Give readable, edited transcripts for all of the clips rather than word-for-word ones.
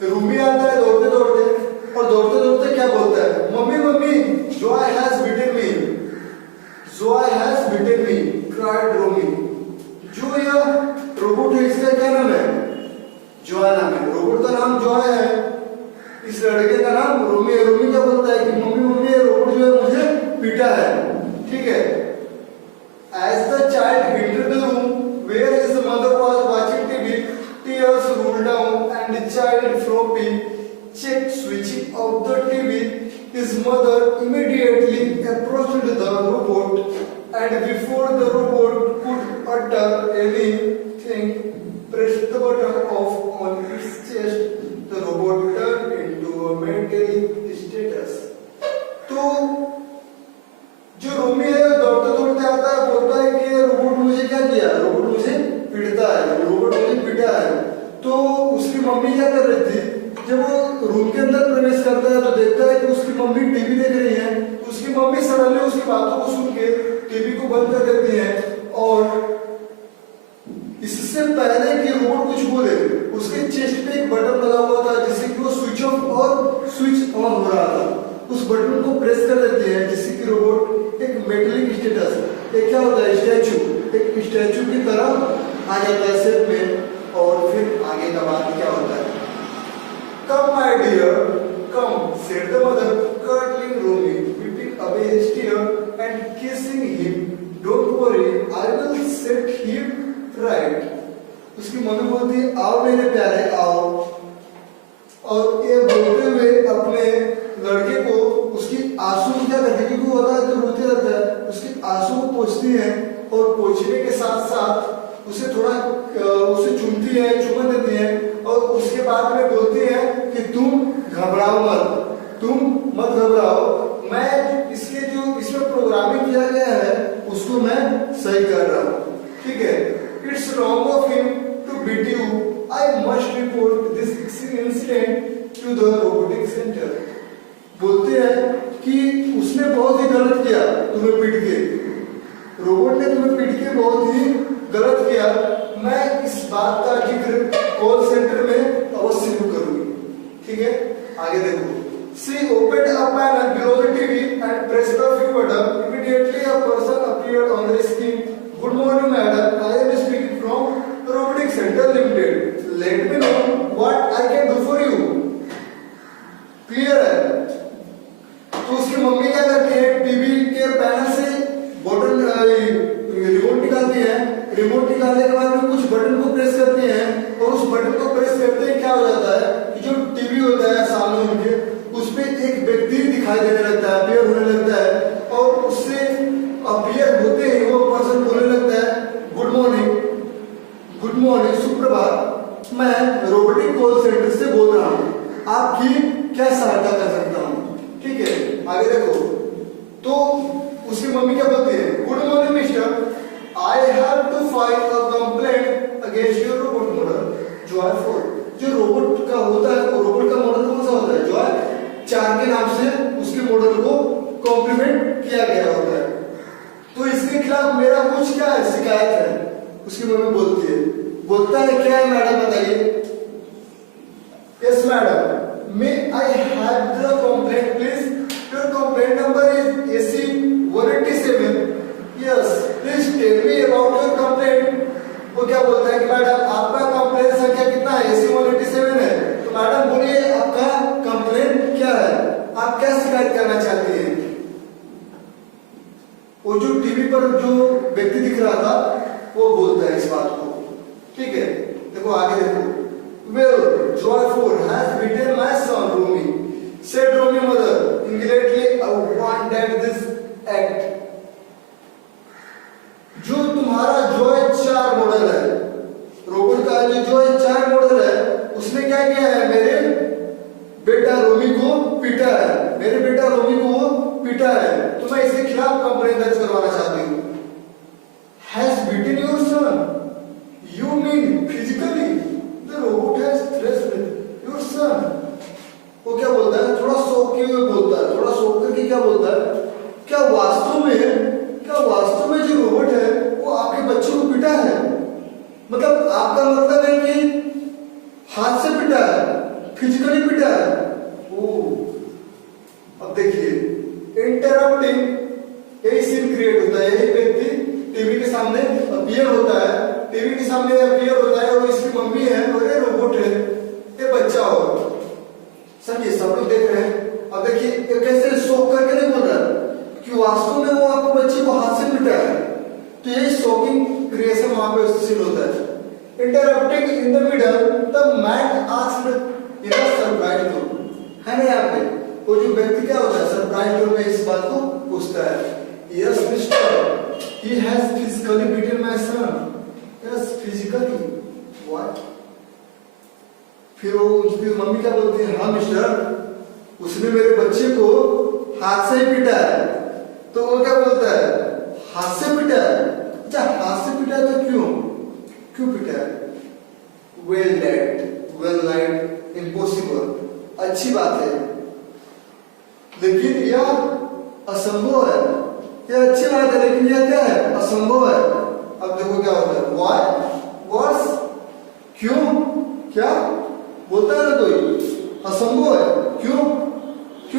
रूमी आता है दौड़ते दौड़ते, और दौड़ते दौड़ते क्या बोलता है, mummy mummy Joy has beaten me, Joy has beaten me, cried Romi. जो यह रोबोट है इसका क्या नाम है, जॉय नाम है। रोबोट का नाम जॉय है, इस लड़के का नाम रोमी है। रोमी क्या बोलता है कि मम्मी मम्मी रोबोट जो है मुझे पीटा है, ठीक है। As the child entered the room where his mother was watching TV, tears rolled down and the child Floppy checked switching off the TV. His mother immediately approached the robot and before the robot could utter anything, pressed the button off on its chest. The robot turned into a metallic status. तो जो रोमी है दौड़ते दौड़ते आता है, बोलता है कि रोबोट मुझे क्या किया, रोबोट मुझे पीटता है, रोबोट मुझे पीटा है। तो उसकी मम्मी क्या कर रही थी, जब वो रूम के अंदर प्रवेश करता है तो देखता है कि उसकी मम्मी टीवी देख रही है। तो उसकी मम्मी सडनली उसकी बातों को सुन के टीवी को बंद कर देती है, और इससे पहले कि रोबोट कुछ बोले उसके चेस्ट पे एक बटन लगा हुआ था जिससे कि वो स्विच ऑफ और स्विच ऑन हो रहा था। उस बटन को प्रेस कर देते हैं जिससे कि रोबोट एक मेटलिक स्टेटस, एक क्या होता है स्टैचू, एक स्टैचू की तरह आ जाता है शेप में। और फिर आगे का बात क्या होता है, come my dear come said the mother cuddling Romi whipping away his tear and kissing him, don't worry I will set him right। उसकी मम्मी बोलती है आओ मेरे प्यारे आओ, और ये बोलते हुए अपने लड़के को उसकी आंसू क्या करती है, क्योंकि वो होता है तो रोते रहता है, उसके आंसू को पोंछती है, और पोंछने के साथ साथ उसे थोड़ा उसे चूमती है, चुम्बन देती है, और उसके बाद में बोलती है कि तुम घबराओ मत, तुम मत घबराओ, मैं इसके जो इसमें प्रोग्रामिंग किया गया है उसको मैं सही कर रहा हूँ, ठीक है। It's wrong of him to beat you, I must report this incident to the robotic center. बोलते हैं कि उसने बहुत ही गलत किया तुम्हें पीट के, रोबोट ने तुम्हें पीट के बहुत ही गलत किया, मैं इस बात का जिक्र कॉल सेंटर में अवश्य करूंगी, ठीक है। आगे देखो, She opened a panel below the TV and pressed a few buttons. Immediately a person appeared on the screen. Good morning madam, I am speaking from Robotic Center Limited. Let me know what I can do for you. Clear है। तो उसकी mummy क्या करती है, TV के panel से button remote निकालती है, रिमोट निकालने के बाद में कुछ बटन को प्रेस करती है, और उस बटन को प्रेस करते ही क्या हो जाता है कि जो टीवी होता है सामने उनके उस पे एक व्यक्ति दिखाई देने लगता है, अपीयर होने लगता है, और उससे अपीयर होते ही वो पर्सन बोलने लगता है गुड मॉर्निंग सुप्रभात, मैं रोबोटिक कॉल सेंटर से बोल रहा हूँ, आपकी क्या सहायता कर सकता हूँ, ठीक है। आगे देखो, तो उसकी मम्मी क्या बोलती है, good morning mister, I have to file a complaint against your robot model Joy 4। जो रोबोट का होता है, वो रोबोट का मॉडल कौन सा होता है, जॉय 4 के नाम से उसके मॉडल को कॉम्प्लीमेंट किया गया होता है। तो इसके खिलाफ मेरा कुछ क्या है, शिकायत है। उसकी मम्मी बोलती है, बोलता है क्या है मैडम बताइए। Yes madam, may I have the complaint please, your complaint number is AC 187। Yes please tell me about your complaint. वो क्या बोलता है कि मैडम आपका कंप्लेंट संख्या कितना है, AC 187 है। तो मैडम बोलिए आपका कंप्लेंट क्या है, आप क्या शिकायत करना चाहती हैं। वो जो टीवी पर जो व्यक्ति दिख रहा था वो बोलता है इस बात को, ठीक है। देखो आगे देखो, well Joy 4 has beaten my son Romi, said Romi mother immediately I want that this act. जो तुम्हारा जॉय 4 मॉडल है, रोबोट का जो जॉय 4 मॉडल है, उसने क्या किया है, मेरे बेटा रोमी को पीटा है, मेरे बेटा रोमी को वो पीटा है, तो मैं इसके खिलाफ कंप्लेंट दर्ज करवाना चाहती हूँ। Has beaten your son, you mean physically, the robot has threatened your son. वो क्या बोलता है, थोड़ा शौक किए हुए बोलता है, थोड़ा शौक करके क्या बोलता है, क्या वास्तव में जो रोबोट है वो आपके बच्चे को पीटा है, मतलब आपका मतलब है कि हाथ से पीटा है, फिजिकली पिटा है। ओ अब देखिए, इंटरप्टिंग, यही सीन क्रिएट होता है। यही व्यक्ति टीवी के सामने अपीयर होता है, टीवी के सामने अपीयर होता है और इसकी मम्मी है और ये रोबोट है, ये बच्चा हो। समझिए, सब लोग देख रहे हैं। अब देखिए ये कैसे शॉक करके नहीं बोल रहा है कि वास्तव में वो आपको बच्चे को हाथ से पिटा है। तो यही शॉकिंग क्रिएशन वहां पे सीन होता है। Interrupting in the middle the man asked in a surprise tone, है ना। यहाँ पे वो जो व्यक्ति क्या होता है, सरप्राइज टोन में इस बात को पूछता है, yes mister, he has physically beaten my sun. Yes physically, what. फिर वो उसकी मम्मी क्या बोलती है, हाँ मिस्टर, उसने मेरे बच्चे को हाथ से ही पीटा है। तो वो क्या बोलता है, हाथ से पीटा है। अच्छा, हाथ से पीटा है तो क्यों पीटा है? Well dead, well night, impossible, अच्छी बात है, लेकिन यह असंभव है। यह अच्छी बात है लेकिन यह क्या है, असंभव है। अब देखो क्या होता है, व्हाई, व्हाट्स, क्यों, क्या बोलता है ना कोई, असंभव है, क्यों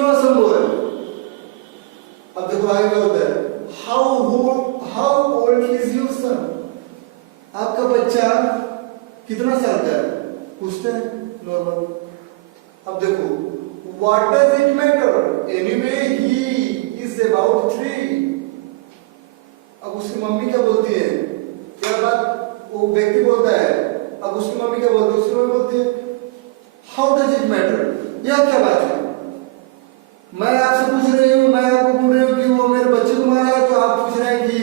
असंभव है। अब देखो आगे क्या होता है, how old is your son, आपका बच्चा कितना साल का है, पूछते हैं नॉर्मल। अब देखो, what does it matter, anyway he is about 3। अब उसकी मम्मी क्या बोलती है, क्या बात वो व्यक्ति बोलता है, अब उसकी मम्मी क्या बोलती है, उसकी मम्मी बोलती है, हाउ डज इट मैटर, यह क्या बात है, मैं आपसे पूछ रही हूँ, मैं आपको बोल रही हूँ कि वो मेरे बच्चे को मारा है, तो आप पूछ रहे हैं कि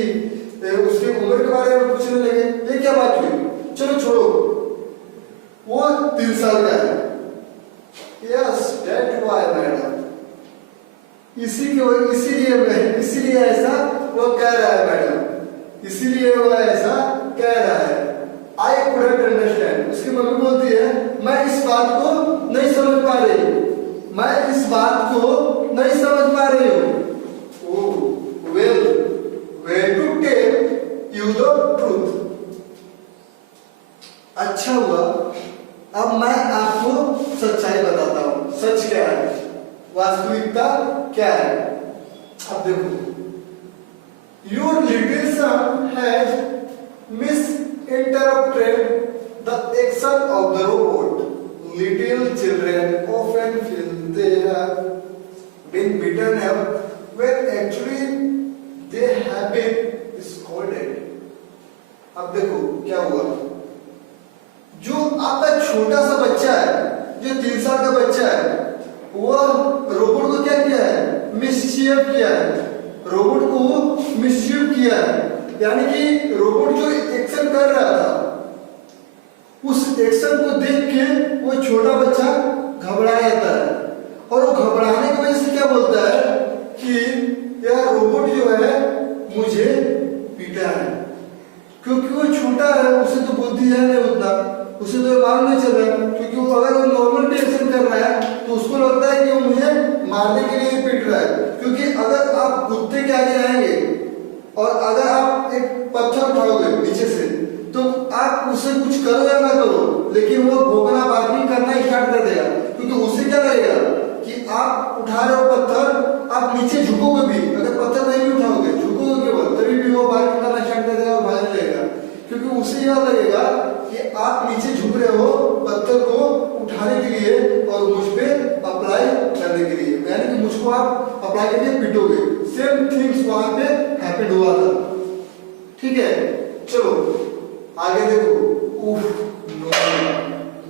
उसकी उम्र के बारे में पूछने लगे, ये क्या बात हुई। चलो छोड़ो, वो 3 साल का है। यस दैट व्हाई मैडम, इसीलिए ऐसा वो कह रहा है मैडम, इसीलिए वो ऐसा कह रहा है। आई कुडंट अंडरस्टैंड, उसकी मम्मी बोलती है, मैं इस बात को नहीं समझ पा रही, मैं इस बात को नहीं समझ पा रही हूँ। Well to tell you the truth, अच्छा हुआ, अब मैं आपको सच्चाई बताता हूँ, सच क्या है, वास्तविकता क्या है। अब देखो, your little son has misinterpreted the action of the robot. Little children often feel they have been beaten up when actually they have been scolded. अब देखो क्या हुआ, जो आपका छोटा सा बच्चा है, जो 3 साल का बच्चा है, वह रोबोट को क्या किया है, मिसचिफ किया है, रोबोट को मिसचिफ किया है। यानी कि रोबोट जो एक्शन कर रहा था, उस एक्शन को देख के वो छोटा बच्चा घबरा जाता है, और वो घबराने की वजह से क्या बोलता है कि यह रोबोट जो है मुझे पीटा है, क्योंकि वो छोटा है, उसे तो बुद्धि है नहीं उतना, उसे तो मालूम नहीं चल रहा। क्योंकि वो अगर वो नॉर्मल भी एक्शन कर रहा है तो उसको लगता है कि वो मुझे मारने के लिए पीट रहा है। क्योंकि अगर आप कुत्ते के आगे जाएंगे और अगर आप एक पत्थर उठाओगे नीचे से, तो आप उसे कुछ करो या ना करो, लेकिन वो भौंकना बार्किंग करना स्टार्ट कर देगा। क्योंकि उससे क्या लगेगा कि आप उठा रहे हो पत्थर, आप नीचे झुकोगे भी, अगर पत्थर नहीं भी उठाओगे, झुकोगे केवल, तभी भी वो बार्किंग करना स्टार्ट कर देगा और भागने लगेगा। क्योंकि उसे यह लगेगा कि आप नीचे झुक रहे हो पत्थर को उठाने के लिए और मुझ पे अप्लाई करने के लिए, यानी कि मुझको आप अप्लाई करके पीटोगे। सेम थिंग्स वहां पे हैपेंड हुआ था, ठीक है। चलो आगे देखो,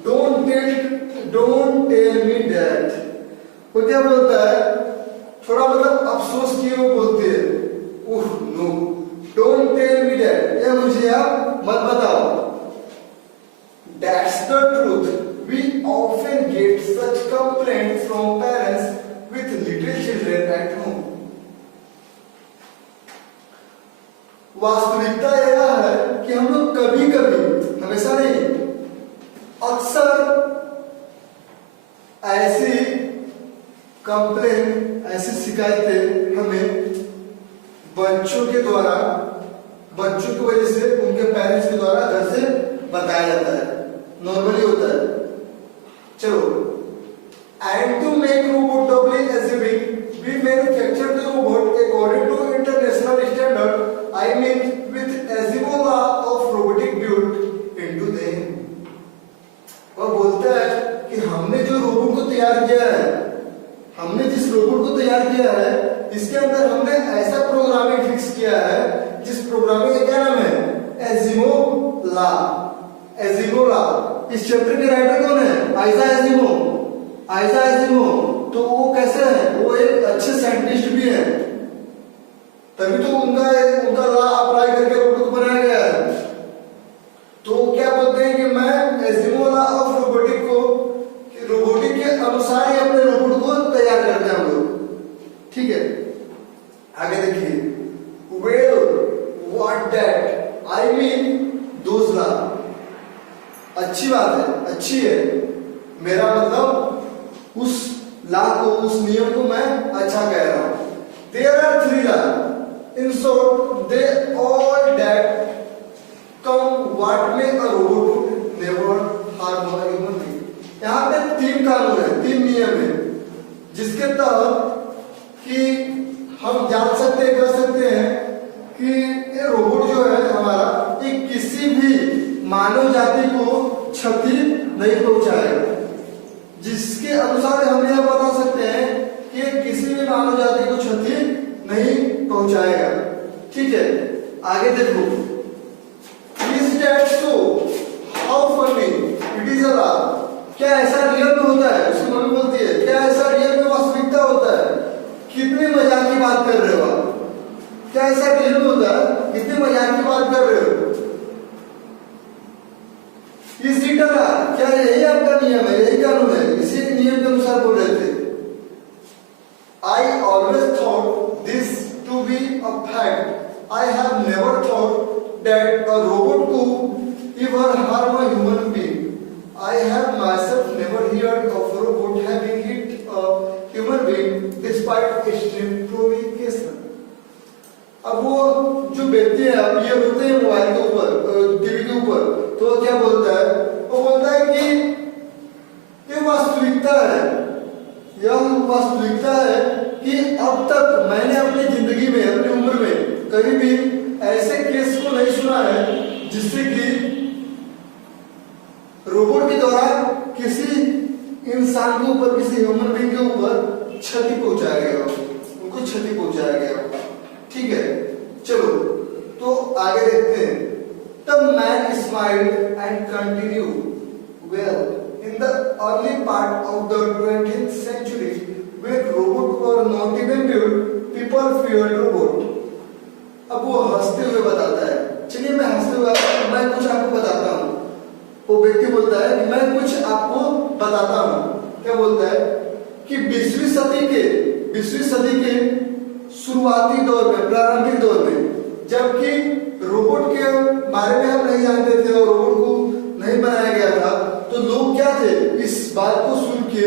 डोंट टेल मी दैट, वो क्या बोलता है, थोड़ा मतलब अफसोस किए वो बोलते हैं, no don't tell me that, ये मुझे आप मत बताओ। That's the truth. We often get such complaints from parents with little children at home. वास्तविकता यह है कि हम लोग कभी-कभी, हमेशा नहीं, अक्सर ऐसी कंप्लेन, ऐसी शिकायतें हमें बच्चों के द्वारा, बच्चों की वजह से उनके पेरेंट्स के द्वारा घर से बताया जाता है, नॉर्मली होता है। चलो And to make robot doubly exhibit, we manufacture the robot according to international standard. I mean, with Asimov law of robotic built into them. वह बोलता है कि हमने जो रोबोट को तैयार किया है, हमने जिस रोबोट को तैयार किया है, इसके अंदर हमने ऐसा प्रोग्रामिंग फिक्स किया है, जिस प्रोग्रामिंग का क्या नाम है? एजिमोव लॉ। एजिमोव लॉ। इस चैप्टर के राइटर कौन है? आइजैक एजिमोव। आइजैक एजिमोव तो वो कैसे है? वो एक अच्छे साइंटिस्ट भी है, तभी तो उनका लॉ अप्लाई करके रोबोट को बनाया गया है। तो क्या बोलते हैं कि मैं एजिमोव लॉ ऑफ रोबोटिक को, रोबोटिक के अनुसार ही अपने रोबोट को तैयार करते हैं हम लोग। ठीक है, आगे देखिए। Well what that I mean those law. अच्छी बात है, अच्छी है, मेरा मतलब उस लॉ को, उस नियम को मैं अच्छा कह रहा हूं। There are 3 law, in short they all that come what में a robot never harm a human being. यहाँ पे 3 कानून है, 3 नियम है, जिसके तहत कि हम जान सकते हैं, कर सकते हैं कि ये रोबोट जो है हमारा, ये किसी भी मानव जाति को क्षति नहीं पहुंचाएगा। जिसके अनुसार हम यह बता सकते हैं कि ये किसी भी मानव जाति को क्षति नहीं पहुंचाएगा। ठीक है, आगे देखो। Is that so? How funny it is a law. क्या ऐसा रियल में होता है? उसकी मम्मी बोलती है, क्या ऐसा रियल में वास्तविकता होता है? कितनी मजाक की बात कर रहे हो आप? क्या ऐसा रियल में होता है? कितनी मजाक की बात कर रहे हो? Is it a law? क्या यही आपका नियम है, यही कानून है? इसी नियम के अनुसार बोल रहे थे। I always thought this to be a fact. I have never thought that a robot could ever harm a human being. I have myself never heard of a robot having hit a human being despite extreme provocation. अब वो जो व्यक्ति है, अब ये होते हैं mobile के ऊपर, टीवी के ऊपर, तो वो क्या बोलता है? वो बोलता है कि ये वास्तविकता है, यह वास्तविकता है कि अब तक मैंने अपनी जिंदगी में, अपनी उम्र में कभी भी ऐसे केस को नहीं सुना है जिससे कि रोबोट के द्वारा किसी इंसान के ऊपर, किसी ह्यूमन बीइंग के ऊपर क्षति पहुंचाया गया हो, उनको क्षति पहुंचाया गया हो। ठीक है, चलो तो आगे देखते हैं। The man smiled and continued. Well, in the early part of the 20th century, when robots were not even built, people feared robots. अब वो हंसते हुए बताता है, चलिए मैं हंसते हुए मैं कुछ आपको बताता हूँ। वो व्यक्ति बोलता है कि मैं कुछ आपको बताता हूँ। क्या बोलता है कि 20वीं सदी के शुरुआती दौर में, प्रारंभिक दौर में, जबकि रोबोट के बारे में हम नहीं जानते थे और रोबोट को नहीं बनाया गया था, तो लोग क्या थे, इस बात को सुन के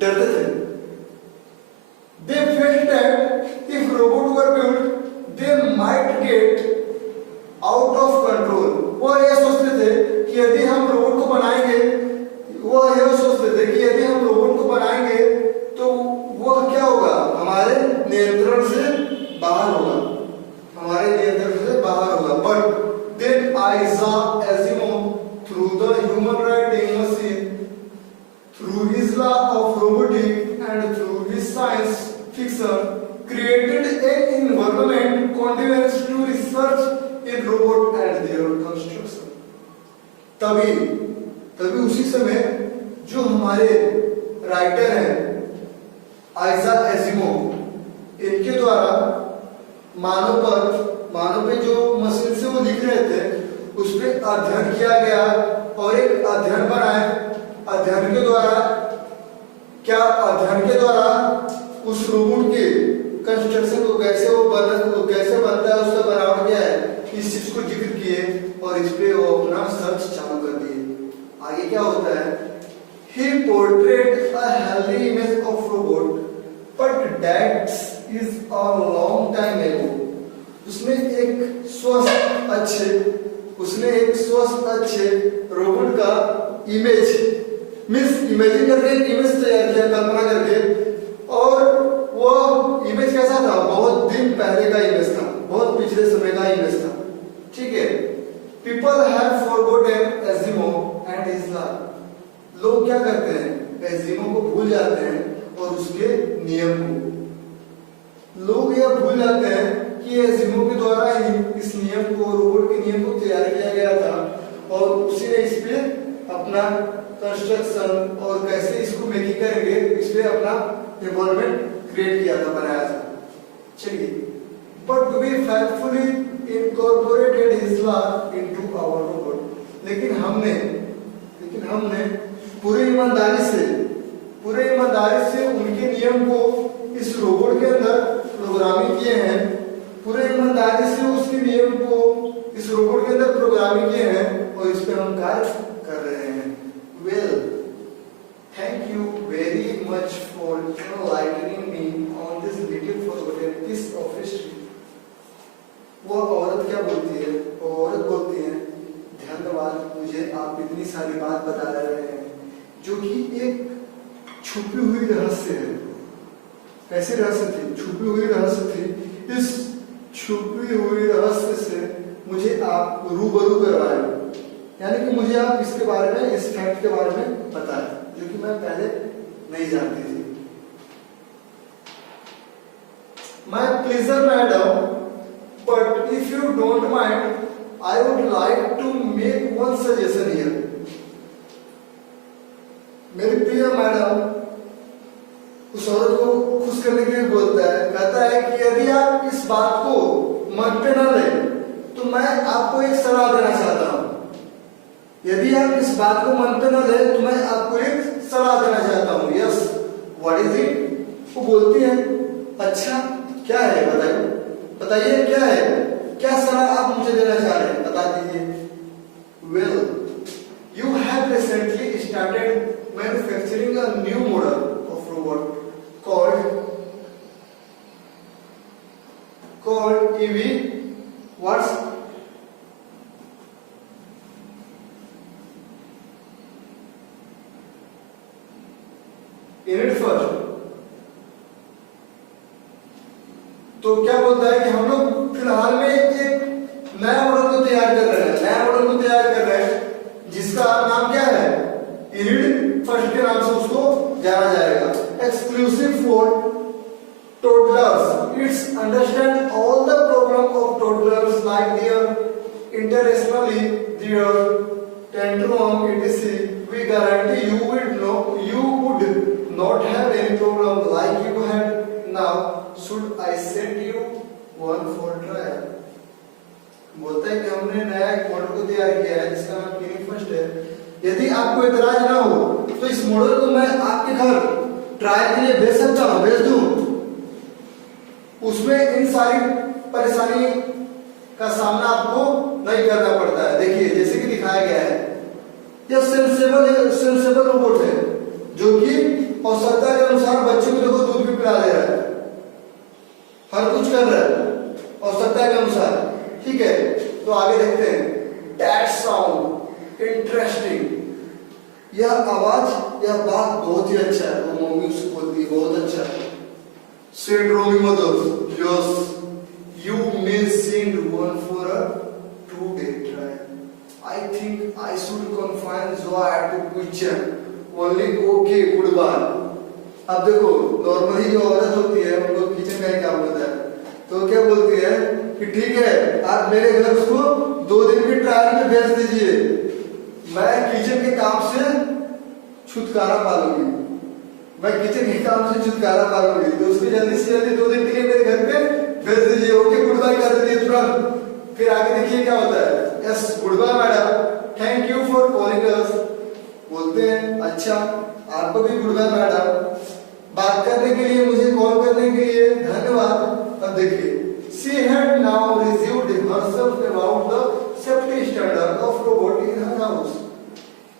डरते थे। They felt that if robots were built, they might get out of control. वो यह सोचते थे कि यदि हम रोबोट को बनाएंगे, तो वह क्या होगा, हमारे नियंत्रण से बाहर होगा, But then Isaac Asimov, through the human writing machine, through his law of robotics and through his science fiction, created an environment conducive to research in robot and their construction. तभी उसी समय जो हमारे राइटर हैं Isaac Asimov, इनके द्वारा मानव पे जो मशीन से वो लिख रहे थे, उस पर अध्ययन किया गया और एक अध्ययन बनाए। अध्ययन के द्वारा उस रोबोट के कंस्ट्रक्शन को कैसे बनता है, उसका बनावट क्या है, इस चीज को जिक्र किए और इस पे वो अपना सर्च चालू कर दिए। आगे क्या होता है, he portrayed a healthy image of robot, but that is a long time ago. उसने एक स्वस्थ अच्छे रोबोट का इमेज मीन्स इमेजिन करके एक इमेज तैयार किया, कल्पना करके, और वो इमेज कैसा था, बहुत दिन पहले का इमेज था, बहुत पिछले समय का इमेज था, ठीक है। People have forgotten Asimov and his law. लोग क्या करते हैं, एजिमो को भूल जाते हैं और उसके नियम को। लोग यह भूल जाते हैं कि एजिमो के द्वारा ही इस नियम को, रोबोट के नियम को तैयार किया गया था और उसी ने इस पे अपना कंस्ट्रक्शन और कैसे इसको मेकिंग करेंगे इस पे अपना एनवायरनमेंट क्रिएट किया था, बनाया था। चलिए, but we faithfully incorporated his law into our robot. लेकिन हमने पूरी ईमानदारी से उनके नियम को इस रोबोट के अंदर प्रोग्रामिंग किए हैं, पूरे ईमानदारी से उसके नियम को इस रोबोट के अंदर प्रोग्रामिंग किए हैं और इस पे हम कार्य कर रहे हैं। Well, thank you very much for enlightening me on this little forgotten piece of history. वो औरत क्या बोलती है, वो औरत बोलती है, धन्यवाद, मुझे आप इतनी सारी बात बता रहे हैं जो कि एक छुपी हुई रहस्य है। कैसे रहस्य थी, छुपी हुई रहस्य थी। इस छुपी हुई रहस्य से मुझे आप रूबरू करवाए, यानी कि मुझे आप इसके बारे में, इस फैक्ट के बारे में बताएं जो कि मैं पहले नहीं जानती थी। My pleasure, madam, but if you don't mind, I would like to make one suggestion here. मेरी प्रिय मैडम उस औरत को खुश करने के लिए बोलता है, कहता है कि यदि आप इस बात को मन पे न लें तो मैं आपको एक सलाह देना चाहता हूँ। यदि आप इस बात को मन पे न लें तो मैं आपको एक सलाह देना चाहता हूँ। Yes, what is it? वो बोलती है, अच्छा क्या है, बताइए क्या है, क्या सलाह आप मुझे देना चाह रहे हैं, बता दीजिए। Well, you have recently started manufacturing a new model of robot called EV. What's in it first? तो क्या बोलता है कि हम लोग फिलहाल में एक नया मॉडल को तैयार कर रहे हैं जिसका नाम क्या है, इरिड फर्स्ट के नाम से उसको जाना जाएगा। Exclusive for toddlers, it's understand all the problem of toddlers like their internationally their tantrum etc. We guarantee you would not have any problem like you had now. Should I send you one for trial? बोलता है कि हमने नया एक model को तैयार किया है जिसका नाम किनी फर्स्ट है। यदि आपको इतराज ना हो तो इस मॉडल को मैं आपके घर ट्रायल के लिए भेज सकता हूँ, भेज दूं। उसमें इन सारी परेशानी का सामना आपको नहीं करना पड़ता है। देखिए जैसे कि दिखाया गया है, यह सेंसेबल रोबोट है जो कि आवश्यकता के अनुसार बच्चे को देखो दूध भी पिला दे रहा है, हर कुछ कर रहा है आवश्यकता के अनुसार, ठीक है। तो आगे देखते हैं, दैट साउंड इंटरेस्टिंग, यह आवाज, यह बात बहुत ही अच्छा है। वो मम्मी उससे बोलती है, बहुत अच्छा है। Said Romi mother, yes, you may send one for a 2-day trial. I think I should confine Zoya to kitchen. Only okay, goodbye. अब देखो नॉर्मली जो औरत होती है उनको किचन का ही काम होता है, तो क्या बोलती है कि ठीक है आप मेरे घर उसको 2 दिन की ट्रायल में भेज दीजिए, मैं किचन के काम से छुटकारा पा लूंगी, मैं किचन के काम से छुटकारा पा लूंगी। तो उसको जल्दी से जल्दी 2 दिन के लिए मेरे घर पे भेज दीजिए, ओके गुड बाय कर दीजिए तुरंत। फिर आगे देखिए क्या होता है, yes good bye madam, thank you for calling us. बोलते हैं अच्छा आपको भी गुड बाय मैडम, बात करने के लिए, मुझे कॉल करने के लिए धन्यवाद। अब देखिए, she had now reviewed herself about the safety standard of robot in her house.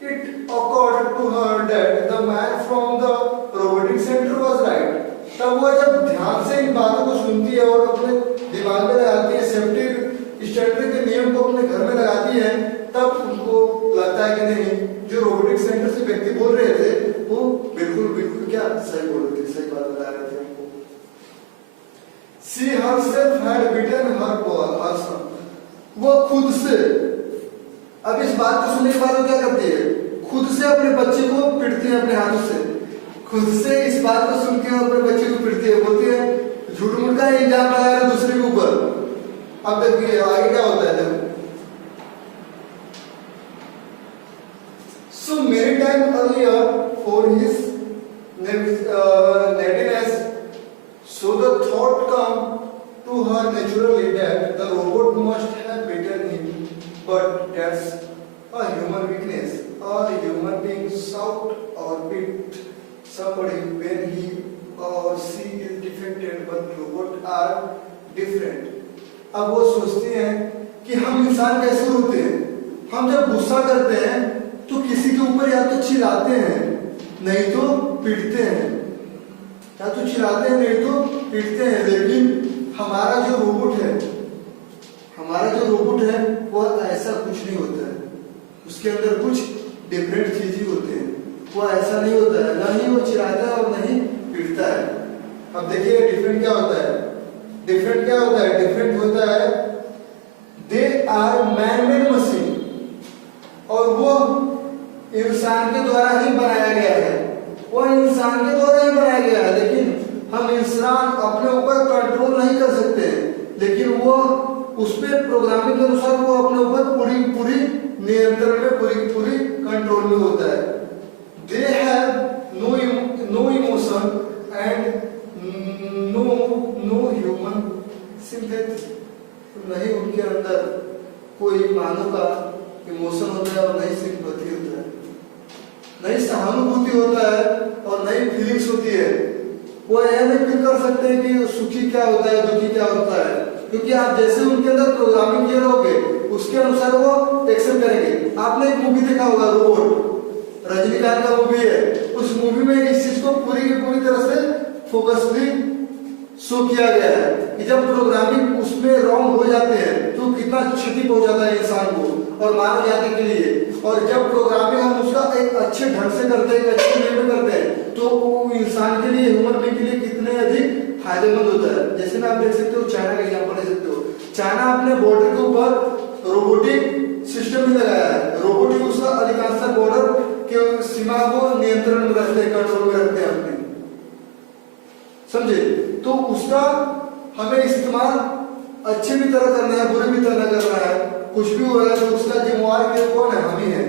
It occurred to her that the man from the robotic center was right. तब वो जब ध्यान से इन बातों को सुनती है और अपने दिमाग में लगाती है, सेफ्टी स्टैंडर्ड के नियम को अपने घर में लगाती है, तब उनको लगता है कि नहीं जो रोबोटिक सेंटर से व्यक्ति बोल रहे थे सही बोल रही थी, सही बात बता रहे थे हमको। She herself had beaten her son. वो खुद से, अब इस बात को सुनने के बाद वो क्या करती है, खुद से अपने बच्चे को पीटती है अपने हाथों से। खुद से इस बात को सुन के वो अपने बच्चे को पीटती है, बोलती है झूठ मूठ का इल्जाम लगा रहे दूसरे के ऊपर। अब देखिए आगे क्या होता है, देखो। So many times earlier for his nettiness, so the thought come to her naturally that the robot must have beaten him, but that's a human weakness. A human being shout or beat somebody when he or she is defeated, but robots are different. अब वो सोचती हैं कि हम इंसान कैसे होते हैं, हम जब गुस्सा करते हैं तो किसी के ऊपर या तो चिल्लाते हैं नहीं तो पीटते हैं, या तो चिल्लाते हैं नहीं तो पीटते हैं। लेकिन हमारा जो रोबोट है वो ऐसा कुछ नहीं होता है, उसके अंदर कुछ डिफरेंट चीजें होते हैं। वो ऐसा नहीं होता है, ना ही वो चिल्लाता है और नहीं पीटता है। अब देखिए डिफरेंट क्या होता है, डिफरेंट होता है दे आर मैन-मेड मशीन, और वो इंसान के द्वारा ही बनाया गया है, लेकिन हम इंसान अपने ऊपर कंट्रोल नहीं कर सकते, लेकिन वो उस पे प्रोग्रामिंग के अनुसार वो अपने ऊपर पूरी नियंत्रण में पूरी कंट्रोल में होता है। They have no emotion and no human sympathy, नहीं उनके अंदर कोई मानव का इमोशन होता है और नहीं सिंपैथी होता है, नहीं सहानुभूति होता है और नहीं फीलिंग्स होती है। वो यह नहीं फील कर सकते कि सुखी क्या होता है, दुखी क्या होता है, क्योंकि आप जैसे उनके अंदर प्रोग्रामिंग किए रहोगे उसके अनुसार वो एक्शन करेंगे। आपने एक मूवी देखा होगा रोबोट, रजनीकांत का मूवी है, उस मूवी में इस चीज को पूरी तरह से फोकसली शो किया गया है कि जब प्रोग्रामिंग उसमें रॉन्ग हो जाते हैं तो कितना क्षति पहुंचाता है इंसान को और मानव जाति के लिए। और जब प्रोग्रामिंग हम उसका एक अच्छे ढंग से करते हैं, एक अच्छे वे में करते हैं, तो वो इंसान के लिए, ह्यूमन बीइंग के लिए कितने अधिक फायदेमंद होता है। जैसे ना आप देख सकते हो, चाइना का एग्जांपल ले सकते हो। चाइना अपने बॉर्डर के ऊपर रोबोटिक सिस्टम ही लगाया है, रोबोटिक उसका अधिकांशतः बॉर्डर के सीमा को नियंत्रण में रखते हैं, कंट्रोल में रखते हैं अपने, समझे। तो उसका हमें इस्तेमाल अच्छे भी तरह करना है, बुरे भी तरह करना है। कुछ भी हो रहा है तो उसका जिम्मेवार के कौन है, हम ही है,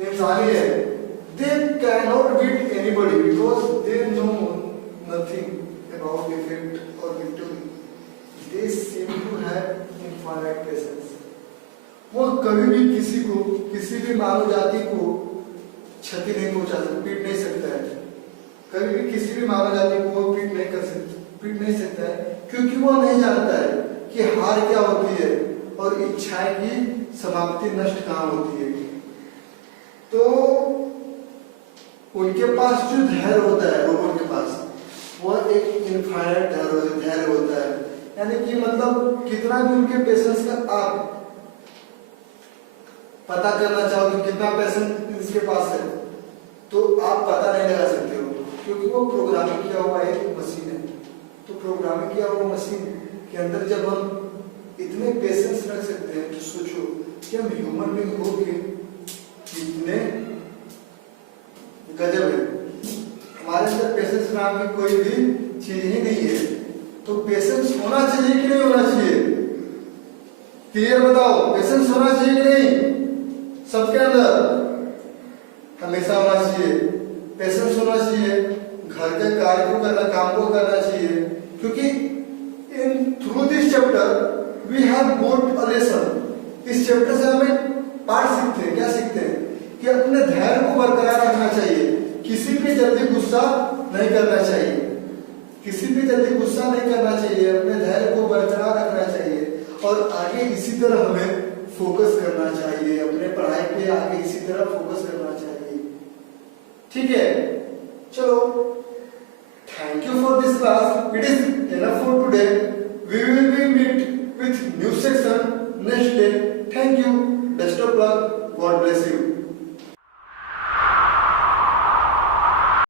इंसान ही है। They cannot beat anybody because they know nothing about defeat or victory. They seem to have infinite patience. वो कभी भी किसी को, किसी भी मानव जाति को क्षति नहीं पहुंचा सकता, पीट नहीं सकता है। कभी भी किसी भी मानव जाति को वो पीट नहीं सकता है, क्योंकि वो नहीं जानता है कि हार क्या होती है और इच्छाएं की समाप्ति नष्ट कहाँ होती है। तो उनके पास जो धैर्य होता है, रोबोट के पास, वो एक इनफाइनाइट धैर्य होता है। यानी कि मतलब कितना भी उनके पेशेंस का आप पता करना चाहो कि कितना पेशेंस इसके पास है, तो आप पता नहीं लगा सकते हो, क्योंकि वो प्रोग्रामिंग किया हुआ एक मशीन है। तो प्रोग्रामिंग किया हुआ मशीन के अंदर जब हम इतने पेशेंस रख सकते हैं, तो सोचो कि हम ह्यूमन बीइंग हो के कितने गजब है। हमारे अंदर पेशेंस नाम की कोई भी चीज ही नहीं है। तो पेशेंस होना चाहिए कि नहीं होना चाहिए, क्लियर बताओ, पेशेंस होना चाहिए कि नहीं? सबके अंदर हमेशा होना चाहिए, पेशेंस होना चाहिए, घर के कार्य को करना, काम को करना चाहिए, क्योंकि in through this chapter we have got a lesson. इस चैप्टर से हमें पाठ सीखते हैं, क्या सीखते हैं कि अपने धैर्य को बरकरार रखना चाहिए, किसी पे जल्दी गुस्सा नहीं करना चाहिए, अपने धैर्य को बरकरार रखना चाहिए और आगे इसी तरह हमें फोकस करना चाहिए, अपने पढ़ाई पे आगे इसी तरह फोकस करना चाहिए। ठीक है, चलो, thank you for this class, it is enough for today, we will be meet with new section next day. Thank you, best of luck, God bless you.